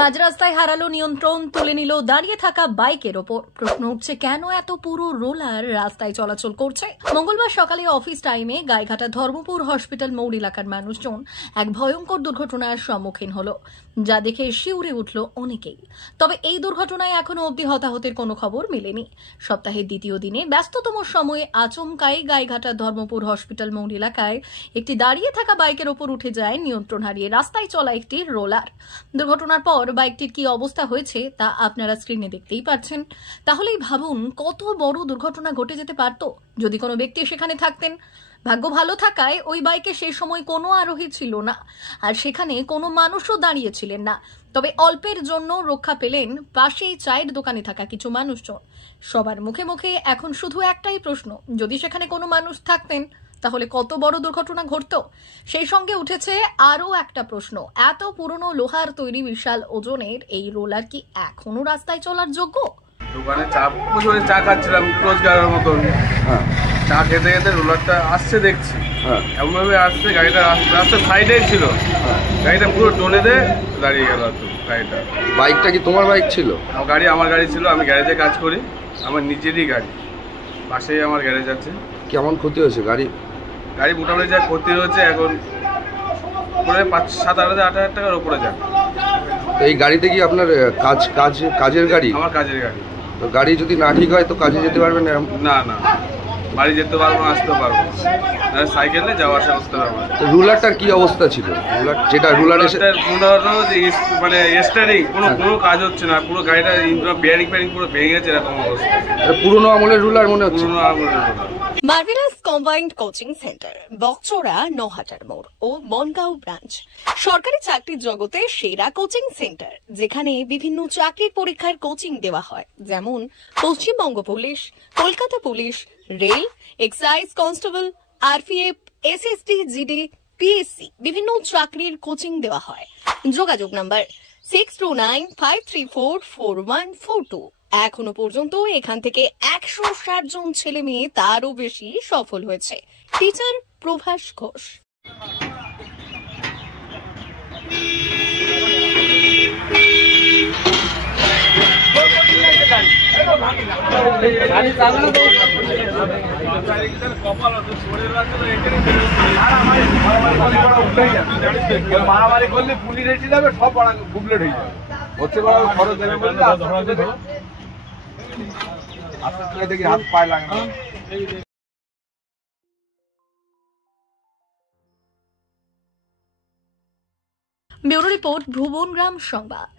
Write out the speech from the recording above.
মাঝ রাস্তায় হারালো নিয়ন্ত্রণ, তুলে নিল দাঁড়িয়ে থাকা বাইকের ওপর। প্রশ্ন উঠছে, কেন এত পুরো রোলার রাস্তায় চলাচল করছে? মঙ্গলবার সকালে অফিস টাইমে গাইঘাটা ধর্মপুর হসপিটাল মোড় এলাকার মানুষজন এক ভয়ঙ্কর দুর্ঘটনার সম্মুখীন হলো, যা দেখে শিউরে উঠল অনেকেই। তবে এই দুর্ঘটনায় এখনো অবধি হতাহতের কোনো খবর মেলেনি। সপ্তাহের দ্বিতীয় দিনে ব্যস্ততম সময়ে আচমকাই গাইঘাটা ধর্মপুর হসপিটাল মোড় এলাকায় একটি দাঁড়িয়ে থাকা বাইকের ওপর উঠে যায় নিয়ন্ত্রণ হারিয়ে রাস্তায় চলা একটি রোলার। দুর্ঘটনার পর বাইকটির কি অবস্থা হয়েছে তা আপনারা স্ক্রিনে দেখতেই পাচ্ছেন। তাহলেই ভাবুন, কত বড় দুর্ঘটনা ঘটে যেতে পারত যদি কোনো ব্যক্তি সেখানে থাকতেন। ভাগ্য ভালো থাকায় ওই বাইকে সেই সময় কোনো আরোহী ছিল না, আর সেখানে কোনো মানুষও দাঁড়িয়ে ছিলেন না। তবে অল্পের জন্য রক্ষা পেলেন পাশেই চায়ের দোকানে থাকা কিছু মানুষজন। সবার মুখে মুখে এখন শুধু একটাই প্রশ্ন, যদি সেখানে কোনো মানুষ থাকতেন তাহলে কত বড় দুর্ঘটনা ঘটতো? সেই সঙ্গে উঠেছে আরো একটা প্রশ্ন, এত পুরনো লোহার তৈরি বিশাল ওজনের এই রোলার কি এখনো রাস্তায় চলার যোগ্য? দোকানে চা খাচ্ছিলাম রোজগারের মতন। চা খেতে খেতে রোলারটা আসছে দেখছি, এমনভাবে আসছে, গাড়িটা রাস্তার সাইডে ছিল, গাড়িটা পুরো টলে দিয়ে দাঁড়িয়ে গেল। গাড়িটা, বাইকটা কি তোমার বাইক ছিল? আমার গাড়ি ছিল, আমি গ্যারেজে কাজ করি, আমার নিজেরই গাড়ি, পাশেই আমার গ্যারেজ আছে। কেমন ক্ষতি হয়েছে গাড়ি? মোটামুটি যা ক্ষতি হয়েছে এখন প্রায় 7,000-8,000 টাকার উপরে যায়। এই গাড়িতে কি আপনার কাজের গাড়ি? আমার কাজের গাড়ি। তো গাড়ি যদি না ঠিক হয় তো কাজে যেতে পারবেন না? না, বাড়ি যেতে পারবো না, আসতে পারবো না, সাইকেলে যাওয়া আসা করতে পারবো। রুলারটার কি অবস্থা ছিল? মানে স্টারিং কোনো কাজ হচ্ছে না, পুরো গাড়িটা বেয়ারিং পুরো ভেঙে গেছে, এরকম অবস্থা। পুরোনো আমলের রুলার মনে হচ্ছে। পুরোনো আমলের ruler. Marvellous combined coaching centre, Bokchora, নহাটার মোড় ও বনগাঁও ব্রাঞ্চ সরকারি চাকরির জগতে সেরা কোচিং সেন্টার, যেখানে বিভিন্ন চাকরির পরীক্ষার কোচিং দেওয়া হয়, যেমন Paschimbanga police, Kolkata police, rail, excise constable, RPF, SSD, GD, PSC বিভিন্ন চাকরির কোচিং দেওয়া হয়। যোগাযোগ নাম্বার 6295344142। এখনো পর্যন্ত এখান থেকে 160 জন ছেলে মেয়ে তারও বেশি সফল হয়েছে। টিচার প্রভাস ঘোষ। মারামারি করলে পুলিশ এসে যাবে, সব কমপ্লিট হয়ে যাবে। হচ্ছে খরচ দেবে বললে আস্তে দেখি হাত পায়ে লাগে না। ব্যুরো রিপোর্ট, ভুবনগ্রাম সংবাদ।